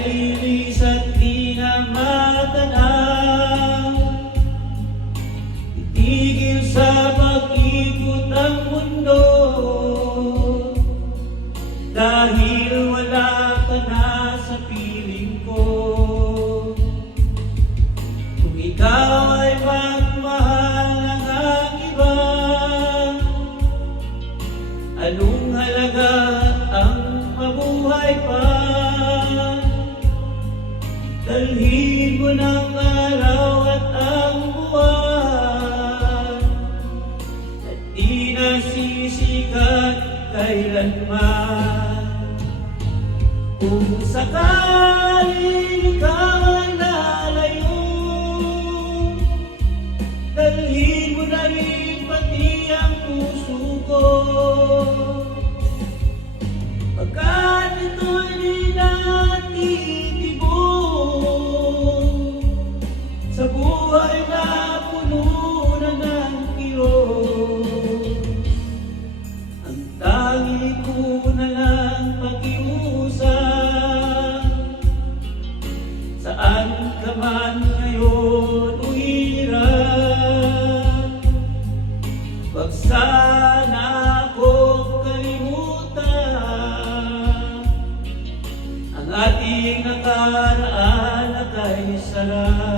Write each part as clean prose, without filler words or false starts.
lilis at di na matanaw. Itigil sa pag-ikot ang mundo, dahil wala ka na sa piling ko. Kung ikaw ay magmahal ng ang iba, anong halaga ang mabuhay pa? Dalhin mo ng araw at ang buwan, at di nasisikat kailanman. Kung sakaling ikaw ay lalayo, dalhin mo na rin pati ang puso ko. Pagkat ito'y di natitibok sa buhay na puno na ng kirot. Ang tangi ko na lang pakiusap, saan ka man ngayon o hirap, wag sana akong kalimutan ang ating nakaraan at ay sarap.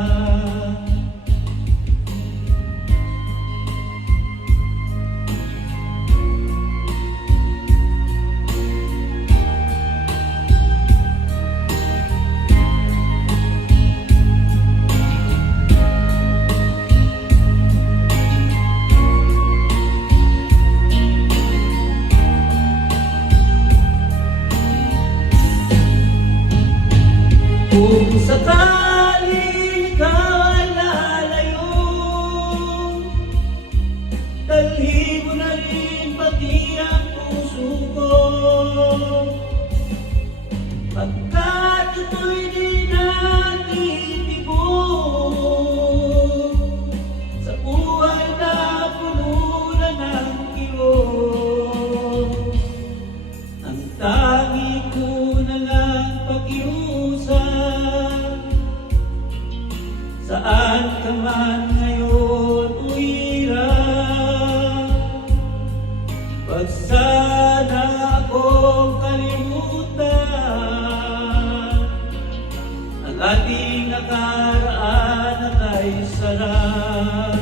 Kung sakaling ikaw ay lalayo, dalhin mo na rin pati ang puso ko. Pagkat ito'y di natitibok sa buhay na puno na ng kirot. Ang tangi ko na lang pakiusap, saan ka man ngayon o hirap, wag sana akong kalimutan ang ating nakaraan at ay sarap.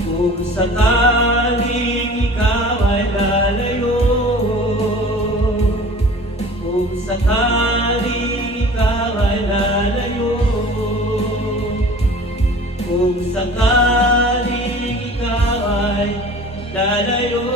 Kung sakaling ikaw ay lalayo, kung sakaling ikaw ay lalayo, kung sakaling ikaw ay lalayo.